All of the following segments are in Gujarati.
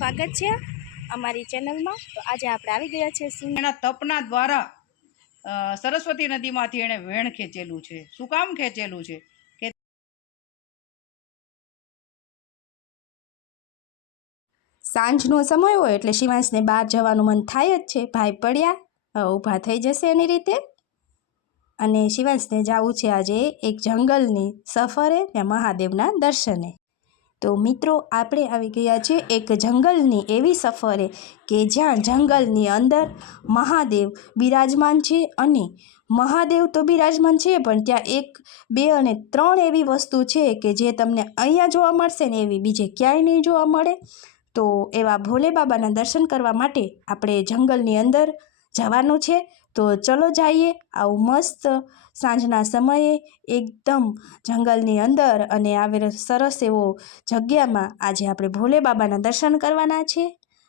સ્વાગત છે અમારી ચેનલમાં. તો આજે આપણે આવી ગયા છે સિંહ એના તપના દ્વારા સરસ્વતી નદીમાંથી એણે વેણ ખેંચેલું છે. શું કામ ખેંચેલું છે? કે સાંજનો સમય હોય એટલે શિવાંશને બહાર જવાનું મન થાય જ છે. ભાઈ પડ્યા ઊભા થઈ જશે એની રીતે. અને શિવાંશને જવું છે આજે એક જંગલની સફરે ને મહાદેવના દર્શને. તો મિત્રો, આપણે આવી ગયા છીએ એક જંગલની એવી સફરે કે જ્યાં જંગલની અંદર મહાદેવ બિરાજમાન છે અને મહાદેવ તો બિરાજમાન છે, પણ ત્યાં એક, બે અને ત્રણ એવી વસ્તુ છે કે જે તમને અહીંયા જોવા મળશે ને એવી બીજે ક્યાંય નહીં જોવા મળે. તો એવા ભોલે બાબાના દર્શન કરવા માટે આપણે જંગલની અંદર જવાનું છે. તો ચલો જઈએ આવું મસ્ત સાંજના સમયે એકદમ જંગલની અંદર અને આવેલો સરસ એવો જગ્યામાં આજે આપણે ભોલે બાબાના દર્શન કરવાના છે.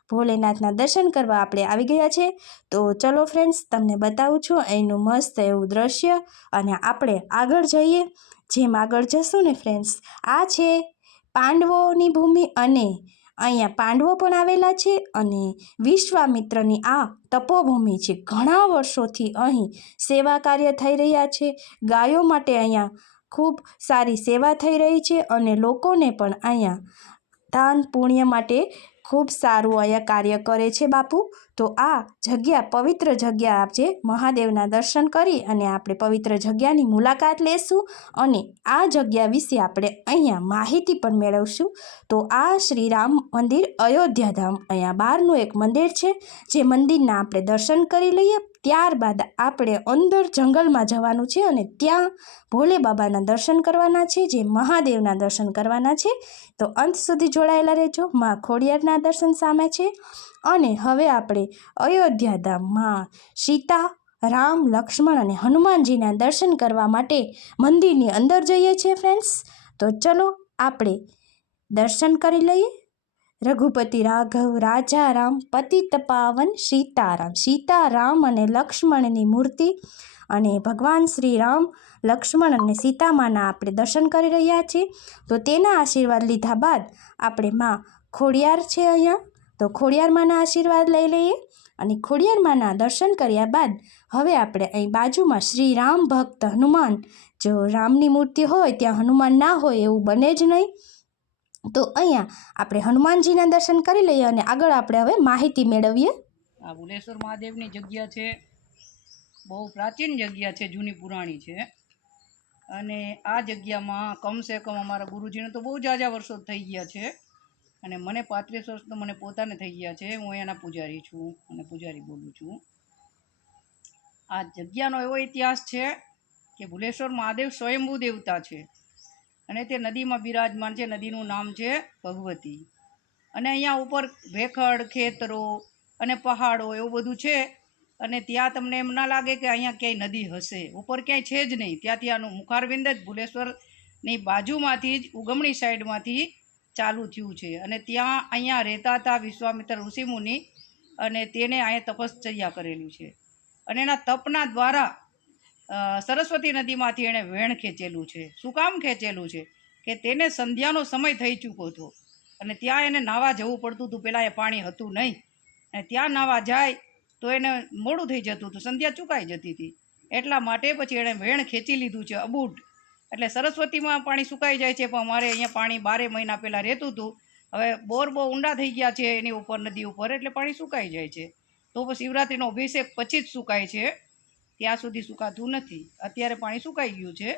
ભોલેનાથના દર્શન કરવા આપણે આવી ગયા છે. તો ચલો ફ્રેન્ડ્સ તમને બતાવું છું અહીંનું મસ્ત એવું દ્રશ્ય અને આપણે આગળ જઈએ. જેમ આગળ જશું ને ફ્રેન્ડ્સ આ છે પાંડવોની ભૂમિ અને અહીંયા પાંડવો પણ આવેલા છે અને વિશ્વામિત્રની આ તપોભૂમિ છે ઘણા વર્ષોથી અહીં સેવા કાર્ય થઈ રહ્યા છે. ગાયો માટે અહીંયા ખૂબ સારી સેવા થઈ રહી છે અને લોકોને પણ અહીંયા દાન પુણ્ય માટે ખૂબ સારું અહીંયા કાર્ય કરે છે બાપુ. તો આ જગ્યા પવિત્ર જગ્યા આપજે મહાદેવના દર્શન કરી અને આપણે પવિત્ર જગ્યાની મુલાકાત લેશું અને આ જગ્યા વિશે આપણે અહીંયા માહિતી પણ મેળવશું. તો આ શ્રી રામ મંદિર અયોધ્યા ધામ અહીંયા બહારનું એક મંદિર છે, જે મંદિરના આપણે દર્શન કરી લઈએ. ત્યારબાદ આપણે અંદર જંગલમાં જવાનું છે અને ત્યાં ભોલે બાબાના દર્શન કરવાના છે, જે મહાદેવના દર્શન કરવાના છે. તો અંત સુધી જોડાયેલા રહેજો. મા ખોડિયારના દર્શન સામે છે. અને હવે આપણે અયોધ્યા ધામમાં સીતા, રામ, લક્ષ્મણ અને હનુમાનજીના દર્શન કરવા માટે મંદિરની અંદર જઈએ છીએ ફ્રેન્ડ્સ તો ચલો આપણે દર્શન કરી લઈએ. રઘુપતિ રાઘવ, રાજા રામ, પતિત પાવન, સીતારામ. સીતારામ અને લક્ષ્મણની મૂર્તિ અને ભગવાન શ્રી રામ, લક્ષ્મણ અને સીતામાના આપણે દર્શન કરી રહ્યા છીએ. તો તેના આશીર્વાદ લીધા બાદ આપણે માં ખોડિયાર છે અહીંયા. તો ખોડિયારમાંના આશીર્વાદ લઈ લઈએ અને ખોડિયારમાંના દર્શન કર્યા બાદ હવે આપણે અહીં બાજુમાં શ્રી રામ ભક્ત હનુમાન. જો રામની મૂર્તિ હોય, ત્યાં હનુમાન ના હોય એવું બને જ નહીં. તો અહીંયા આપણે હનુમાનજીના દર્શન કરી લઈએ અને આગળ આપણે હવે માહિતી મેળવીએ. આ ભુલેશ્વર મહાદેવની જગ્યા છે. બહુ પ્રાચીન જગ્યા છે, જૂની પુરાણી છે. અને આ જગ્યામાં કમસે કમ અમારા ગુરુજીને તો બહુ જાજા વર્ષો થઈ ગયા છે. અને મને પાંત્રીસ વર્ષ તો મને પોતાને થઈ ગયા છે, હું એના પૂજારી છું અને પૂજારી બોલું છું. આ જગ્યાનો એવો ઇતિહાસ છે કે ભુલેશ્વર મહાદેવ સ્વયંભૂ દેવતા છે અને તે નદીમાં બિરાજમાન છે, નદીનું નામ છે ભગવતી. અને અહીંયા ઉપર ભેખડ, ખેતરો અને પહાડો એવું બધું છે અને ત્યાં તમને એમ ના લાગે કે અહીંયા ક્યાંય નદી હશે. ઉપર ક્યાંય છે જ નહીં. ત્યાં ત્યાંનું મુખારવિંદ જ ભુલેશ્વરની બાજુમાંથી જ ઉગમણી સાઈડમાંથી ચાલુ થયું છે. અને ત્યાં અહીંયા રહેતા હતા વિશ્વામિત્ર ઋષિમુનિ અને તેને અહીંયા તપશ્ચર્યા કરેલી છે. અને એના તપના દ્વારા સરસ્વતી નદીમાંથી એણે વેણ ખેંચેલું છે. શું કામ ખેંચેલું છે? કે તેને સંધ્યાનો સમય થઈ ચૂક્યો હતો. અને ત્યાં એને નાવા જવું પડતું હતું. પહેલાં એ પાણી હતું નહીં. અને ત્યાં નાવા જાય તો એને મોડું થઈ જતું હતું. સંધ્યા ચૂકાઈ જતી હતી. એટલા માટે પછી એણે વેણ ખેંચી લીધું છે અબૂટ. એટલે સરસ્વતીમાં પાણી સુકાઈ જાય છે, પણ અમારે અહીંયા પાણી બારે મહિના પહેલાં રહેતું હતું. હવે બોર બહુ ઊંડા થઈ ગયા છે, એની ઉપર, નદી ઉપર, એટલે પાણી સુકાઈ જાય છે. તો પછી શિવરાત્રિનો અભિષેક પછી જ સુકાય છે. ત્યાં સુધી સુકાતું નથી. અત્યારે પાણી સુકાઈ ગયું છે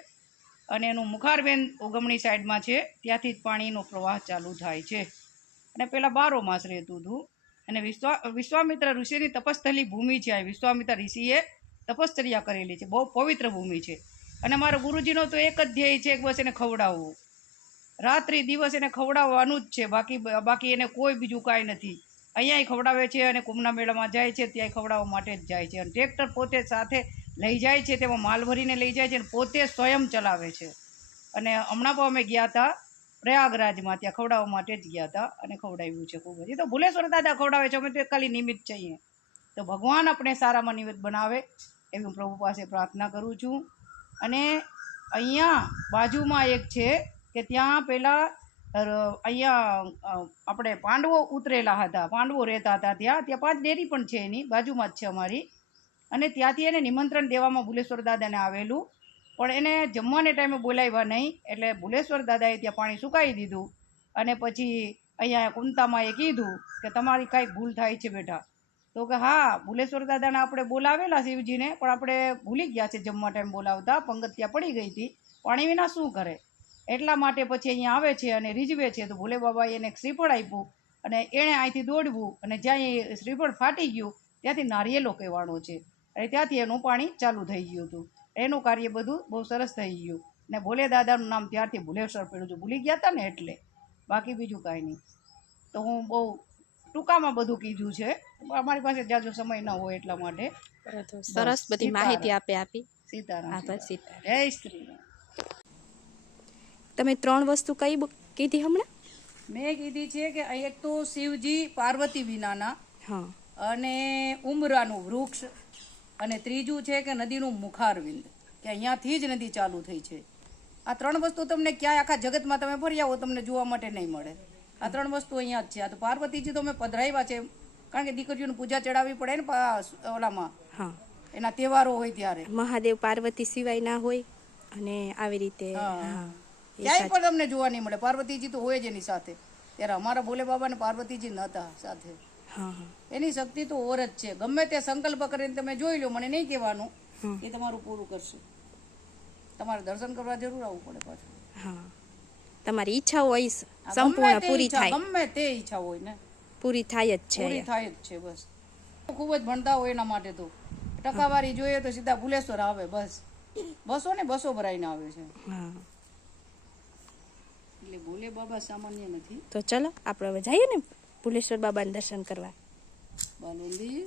અને એનું મુખારબેન ઉગમણી સાઈડમાં છે, ત્યાંથી જ પાણીનો પ્રવાહ ચાલુ થાય છે. અને પહેલાં બારો માસ રહેતું હતું. અને વિશ્વા, વિશ્વામિત્ર ઋષિની તપસ્થલી ભૂમિ છે. વિશ્વામિત્ર ઋષિએ તપશ્ચર્યા કરેલી છે. બહુ પવિત્ર ભૂમિ છે. અને મારા ગુરુજીનો તો એક જ ધ્યેય છે કે બસ એને ખવડાવવું. રાત્રિ દિવસ એને ખવડાવવાનું જ છે, બાકી બાકી એને કોઈ બીજું કાંઈ નથી. અહીંયાય ખવડાવે છે અને કુંભના મેળામાં જાય છે, ત્યાંય ખવડાવવા માટે જ જાય છે. અને ટ્રેક્ટર પોતે સાથે લઈ જાય છે, તેમાં માલ ભરીને લઈ જાય છે અને પોતે સ્વયં ચલાવે છે. અને હમણાં પણ અમે ગયા હતા પ્રયાગરાજમાં, ત્યાં ખવડાવવા માટે જ ગયા હતા અને ખવડાવ્યું છે ખૂબ જ. તો ભુલેશ્વર દાદા ખવડાવે છે, અમે તો ખાલી નિમિત્ત છીએ. તો ભગવાન આપણે સારામાં નિમિત્ત બનાવે, એવી હું પ્રભુ પાસે પ્રાર્થના કરું છું. અને અહીંયા બાજુમાં એક છે કે ત્યાં પહેલાં અહીંયા આપણે પાંડવો ઉતરેલા હતા, પાંડવો રહેતા હતા ત્યાં. ત્યાં પાંચ ડેરી પણ છે એની, બાજુમાં જ છે અમારી. અને ત્યાંથી એને નિમંત્રણ દેવામાં ભુલેશ્વર દાદાને આવેલું. પણ એને જમવાને ટાઈમે બોલાવ્યા નહીં, એટલે ભુલેશ્વર દાદાએ ત્યાં પાણી સુકાવી દીધું. અને પછી અહીંયા કુંતામાં એ કીધું કે તમારી કાંઈ ભૂલ થાય છે બેટા. તો કે હા, ભુલેશ્વર દાદાને આપણે બોલાવેલા શિવજીને, પણ આપણે ભૂલી ગયા છે જમવા ટાઈમ બોલાવતા. પંગત્યા પડી ગઈ હતી. પાણી વિના શું કરે? એટલા માટે પછી અહીંયા આવે છે અને રીઝવે છે. તો ભોલે બાબાએ એને શ્રીફળ આપ્યું અને એણે અહીંથી દોડવું અને જ્યાં શ્રીફળ ફાટી ગયું, ત્યાંથી નારિયેલો કહેવાનો છે. અને ત્યાંથી એનું પાણી ચાલુ થઈ ગયું હતું. એનું કાર્ય બધું બહુ સરસ થઈ ગયું. ને ભોલે દાદાનું નામ ત્યારથી ભુલેશ્વર પડ્યું છે ભૂલી ગયા હતા ને એટલે. બાકી બીજું કાંઈ નહીં. તો હું બહુ ટૂંકામાં બધું કીધું છે. અમારી પાસે જાજો સમય ન હોય એટલા માટે. સરસ બધી માહિતી આપે આપી. સીતારામ આભાર જય શ્રી તમે ત્રણ વસ્તુ કઈ કીધી હમણાં? મેં કીધી છે કે એક તો શિવજી પાર્વતી વિનાના હા. અને ઉમરાનું વૃક્ષ અને ત્રીજું છે કે નદીનું મુખારવિંદ કે અહીંયાથી જ નદી ચાલુ થઈ છે. આ ત્રણ વસ્તુ તમને ક્યાંય આખા જગતમાં તમે ફરી આવો તમને જોવા માટે નહીં મળે. આ ત્રણ વસ્તુ અહીંયા જ છે. આ તો પાર્વતીજી તો અમે પધરાવ્યા છે. કારણ કે દીકરીઓને પૂજા ચડાવવી પડે ને ઓલામાં. હા. એના તહેવારો હોય ત્યારે. મહાદેવ પાર્વતી સિવાય ના હોય અને આવી રીતે ક્યાંય પણ તમને જોવા નહીં મળે. પાર્વતીજી તો હોય જ એની સાથે. ત્યારે અમારા ભોલે બાબા ને પાર્વતીજી નહોતા સાથે. એની શક્તિ તો ઓર જ છે. ગમે તે સંકલ્પ કરીને તમે જોઈ લો મને નહીં કહેવાનું. એ તમારું પૂરું કરશે. તમારે દર્શન કરવા જરૂર આવવું પડે પાછું. હા. તમારી ઈચ્છા હોય સંપૂર્ણ પૂરી થાય. ગમે તે ઈચ્છા હોય ને. પૂરી થાય જ છે પૂરી થાય જ છે બસ. ખૂબ જ ભણતા હોય એના માટે તો. ટકાવારી જોઈએ તો સીધા ભુલેશ્વર આવે બસ. બસો ને બસો ભરાઈને આવે છે. એટલે ભોલે બાબા સામાન્ય નથી. તો ચલો આપણે હવે જઈએ ને ભુલેશ્વર બાબાના દર્શન કરવા. બાલુંદી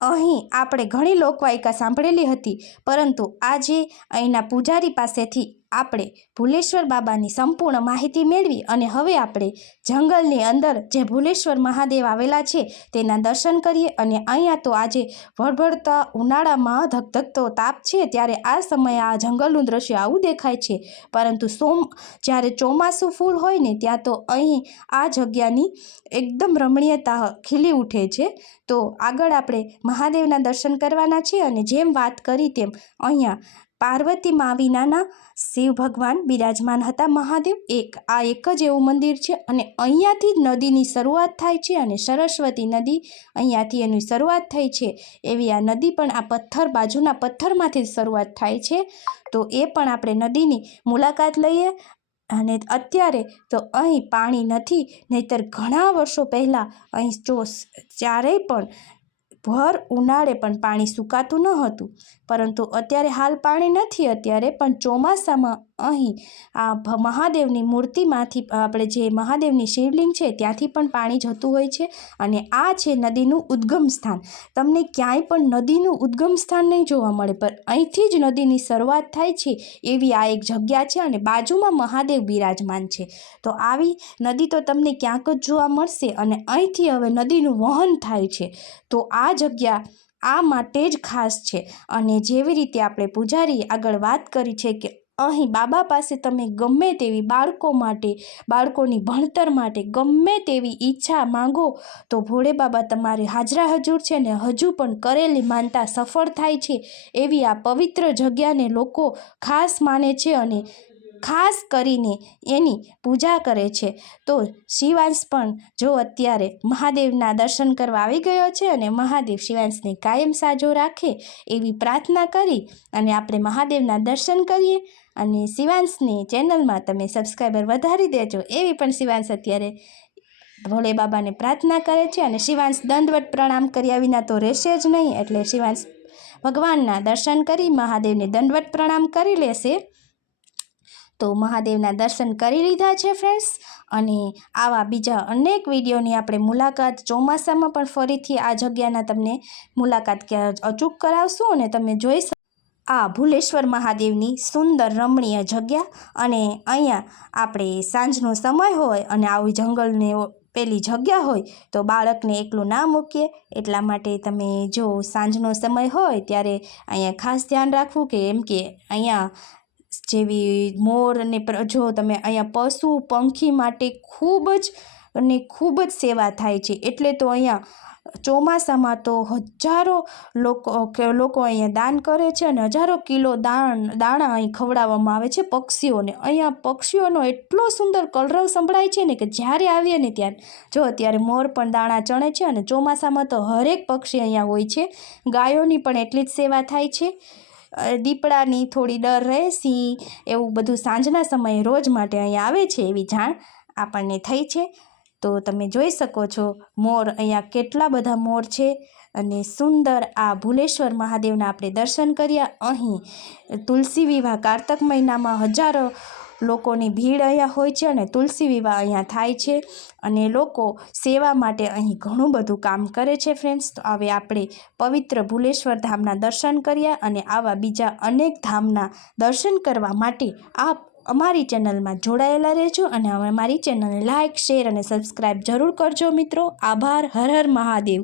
અહીં આપણે ઘણી લોકવાયકા સાંભળેલી હતી પરંતુ આજે અહીંના પૂજારી પાસેથી આપણે ભુલેશ્વર બાબાની સંપૂર્ણ માહિતી મેળવી અને હવે આપણે જંગલની અંદર જે ભુલેશ્વર મહાદેવ આવેલા છે તેના દર્શન કરીએ અને અહીંયા તો આજે ભળભળતા ઉનાળામાં ધગધગતો તાપ છે ત્યારે આ સમયે આ જંગલનું દ્રશ્ય આવું દેખાય છે. પરંતુ સોમ જ્યારે ચોમાસું ફૂલ હોય ને ત્યાં તો અહીં આ જગ્યાની એકદમ રમણીયતા ખીલી ઉઠે છે. તો આગળ આપણે મહાદેવના દર્શન કરવાના છીએ અને જેમ વાત કરી તેમ અહીંયા પાર્વતી મા વિનાના શિવ ભગવાન બિરાજમાન હતા. મહાદેવ એક, આ એક જ એવું મંદિર છે અને અહીંયાથી જ નદીની શરૂઆત થાય છે અને સરસ્વતી નદી અહીંયાથી એની શરૂઆત થઈ છે. એવી આ નદી પણ આ પથ્થર, બાજુના પથ્થરમાંથી શરૂઆત થાય છે. તો એ પણ આપણે નદીની મુલાકાત લઈએ. અને અત્યારે તો અહીં પાણી નથી, નહીતર ઘણા વર્ષો પહેલાં અહીં જો ચારેય પણ ભર ઉનાળે પણ પાણી સુકાતું ન હતું. પરંતુ અત્યારે હાલ પાણી નથી, અત્યારે પણ ચોમાસામાં અહીં આ મહાદેવની મૂર્તિમાંથી આપણે જે મહાદેવની શિવલિંગ છે ત્યાંથી પણ પાણી જતું હોય છે અને આ છે નદીનું ઉદ્ગમ સ્થાન. તમને ક્યાંય પણ નદીનું ઉદ્ગમ સ્થાન નહીં જોવા મળે, પણ અહીંથી જ નદીની શરૂઆત થાય છે એવી આ એક જગ્યા છે અને બાજુમાં મહાદેવ બિરાજમાન છે. તો આવી નદી તો તમને ક્યાંક જ જોવા મળશે અને અહીંથી હવે નદીનું વહન થાય છે. તો આ જગ્યા આ માટે જ ખાસ છે. અને જેવી રીતે આપણે પૂજારી આગળ વાત કરી છે કે અહીં બાબા પાસે તમે ગમે તેવી બાળકો માટે, બાળકોની ભણતર માટે ગમે તેવી ઈચ્છા માંગો, તો ભોળે બાબા તમારે હાજરા હજુર છે ને હજુ પણ કરેલી માનતા સફળ થાય છે, એવી આ પવિત્ર જગ્યાને લોકો ખાસ માને છે અને ખાસ કરીને એની પૂજા કરે છે. તો શિવાંશ પણ જો અત્યારે મહાદેવના દર્શન કરવા આવી ગયો છે અને મહાદેવ શિવાંશને કાયમ સાજો રાખે એવી પ્રાર્થના કરી અને આપણે મહાદેવના દર્શન કરીએ અને શિવાંશની ચેનલમાં તમે સબસ્ક્રાઈબર વધારી દેજો એવી પણ શિવાંશ અત્યારે ભોલે બાબાને પ્રાર્થના કરે છે અને શિવાંશ દંડવટ પ્રણામ કર્યા વિના તો રહેશે જ નહીં એટલે શિવાંશ ભગવાનના દર્શન કરી મહાદેવને દંડવટ પ્રણામ કરી લેશે. તો મહાદેવના દર્શન કરી લીધા છે ફ્રેન્ડ્સ અને આવા બીજા અનેક વિડીયોની આપણે મુલાકાત ચોમાસામાં પણ ફરીથી આ જગ્યાના તમને મુલાકાત અચૂક કરાવશું અને તમે જોઈ આ ભુલેશ્વર મહાદેવની સુંદર રમણીય જગ્યા. અને અહીંયા આપણે સાંજનો સમય હોય અને આવી જંગલને પેલી જગ્યા હોય તો બાળકને એકલું ના મૂકીએ. એટલા માટે તમે જો સાંજનો સમય હોય ત્યારે અહીંયા ખાસ ધ્યાન રાખવું કે એમ કે અહીંયા જેવી મોર અને જો તમે અહીંયા પશુ, પંખી માટે ખૂબ જ અને ખૂબ જ સેવા થાય છે. એટલે તો અહીંયા ચોમાસામાં તો હજારો લોકો લોકો અહીંયા દાન કરે છે અને હજારો કિલો દાણ દાણા અહીં ખવડાવવામાં આવે છે પક્ષીઓને. અહીંયા પક્ષીઓનો એટલો સુંદર કલરવ સંભળાય છે ને કે જ્યારે આવીએ ને ત્યારે જો અત્યારે મોર પણ દાણા ચણે છે અને ચોમાસામાં તો હરેક પક્ષી અહીંયા હોય છે. ગાયોની પણ એટલી જ સેવા થાય છે. દીપડાની થોડી ડર રહેશી એવું બધું સાંજના સમયે રોજ માટે અહીંયા આવે છે એવી જાણ આપણને થઈ છે. તો તમે જોઈ શકો છો, મોર અહીંયા કેટલા બધા મોર છે અને સુંદર આ ભુલેશ્વર મહાદેવના આપણે દર્શન કર્યા અહીં. તુલસી વિવાહ, કારતક મહિનામાં હજારો લોકોની ભીડ અહીંયા હોય છે અને તુલસી વિવાહ અહીંયા થાય છે અને લોકો સેવા માટે અહીં ઘણું બધું કામ કરે છે ફ્રેન્ડ્સ તો હવે આપણે પવિત્ર ભુલેશ્વર ધામના દર્શન કર્યા અને આવા બીજા અનેક ધામના દર્શન કરવા માટે આપ અમારી ચેનલમાં જોડાયેલા રહેજો અને અમારી ચેનલને લાઇક શેર અને સબસ્ક્રાઈબ જરૂર કરજો મિત્રો. આભાર. હર હર મહાદેવ.